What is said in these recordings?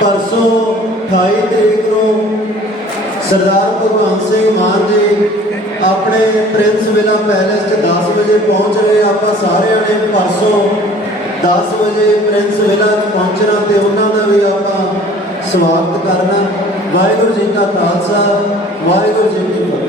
ਪਰਸੋਂ 28 ਤਰੀਕ ਨੂੰ ਸਰਦਾਰ ਭਗਵੰਤ ਸਿੰਘ ਮਾਨ ਜੀ ਆਪਣੇ ਪ੍ਰਿੰਸ ਵਿਲਾ ਪੈਲੇਸ 'ਚ 10 ਵਜੇ ਪਹੁੰਚ ਰਹੇ। ਆਪਾਂ ਸਾਰਿਆਂ ਨੇ ਪਰਸੋਂ 10 ਵਜੇ ਪ੍ਰਿੰਸ ਵਿਲਾ ਪਹੁੰਚਣਾ ਤੇ ਉਹਨਾਂ ਦਾ ਵੀ ਆਪਾਂ ਸਵਾਗਤ ਕਰਨਾ। ਵਾਹਿਗੁਰੂ ਜੀ ਕਾ ਖਾਲਸਾ, ਵਾਹਿਗੁਰੂ ਜੀ ਕੀ ਫਤਿਹ।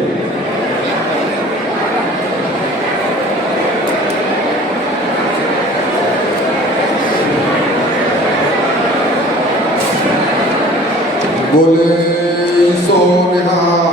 Voleh Soleha